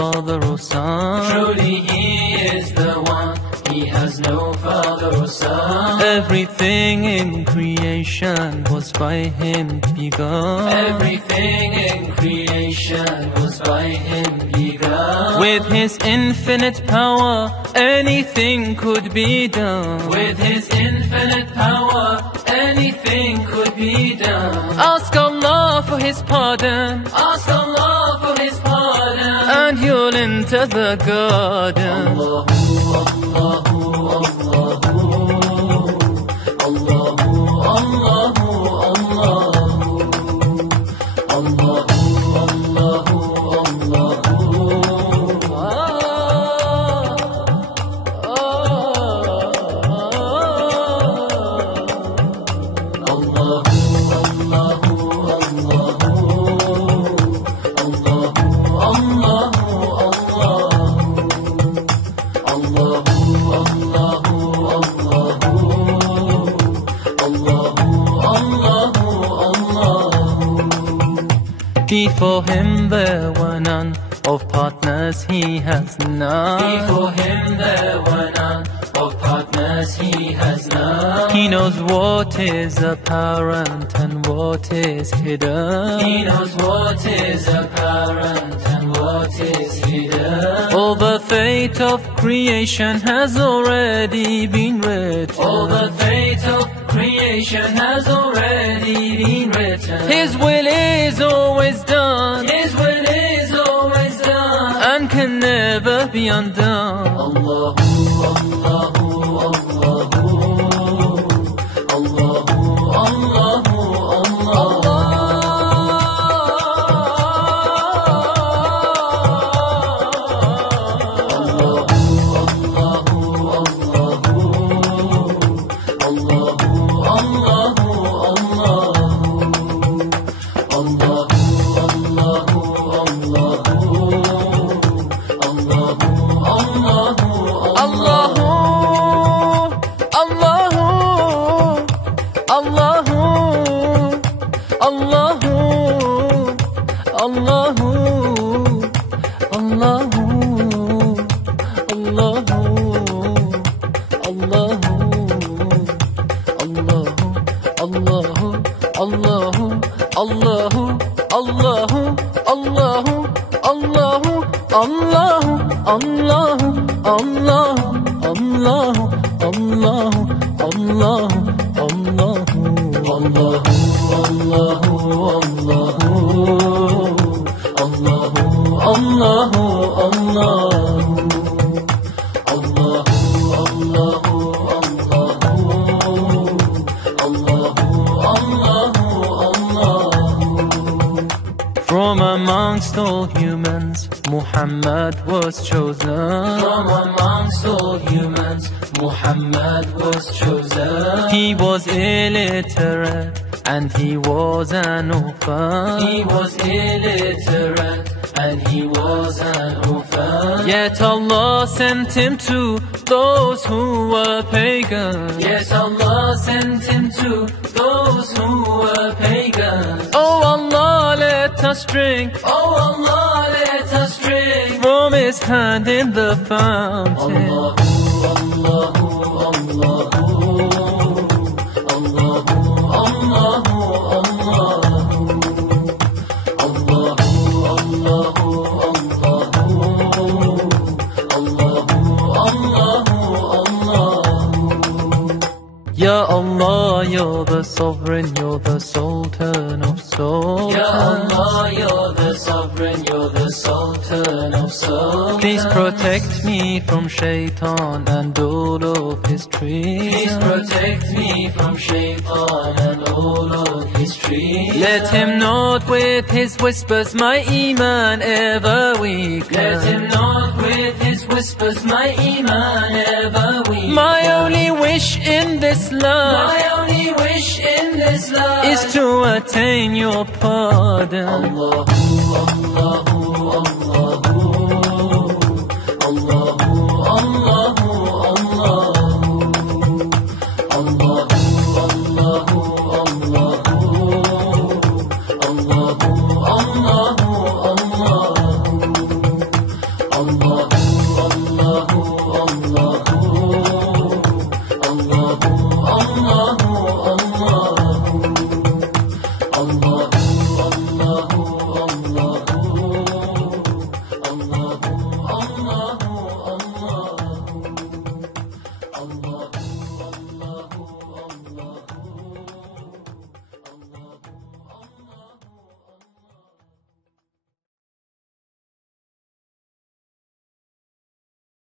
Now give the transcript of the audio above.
father or son. Truly He is the one, He has no father or son. Everything in creation was by Him begun. Everything in creation was by Him begun. With His infinite power, anything could be done. With His infinite power, anything could be done. Ask Allah for His pardon, Ask Allah for His pardon, and you'll enter the garden. Allahu, Allahu, Allahu, Allahu, Allahu, Allahu, Before Him there were none, of partners He has none. Before Him there were none, of partners He has none. He knows what is apparent and what is hidden. He knows what is apparent and what is hidden. All the fate of creation has already been written. All the fate of creation has already been written. His will is always done, His will is always done, and can never be undone. Allahu, Allahu, Allahu, Allahu, Allahu, Allahu. From amongst all humans, Muhammad was chosen. From amongst all humans, Muhammad was chosen. He was illiterate and he was an orphan. He was illiterate and he was an orphan. Yet Allah sent him to those who were pagans. Yet Allah sent him to those who were pagans. Oh Allah, let us drink. Oh Allah, let us drink from His hand in the fountain. Allahu, Allahu, Allahu, Allahu, Allahu, Ya Allah, You're the Sovereign, You're the Sultan of souls. Ya Allah, You're the Sovereign, You're the Sultan of souls. Please protect me from Shaitan and all of his trees. Please protect me from Shaitan and all of his trees. Let him not with his whispers my Iman ever weaken. Let him not with his whispers my Iman ever weaken. My only wish in this life, my only wish in this life, is to attain Your pardon. Allahu, Allahu, Allahu, Allahu, Allahu, Allahu, Allahu, Allahu, Allahu, Allahu, الله الله الله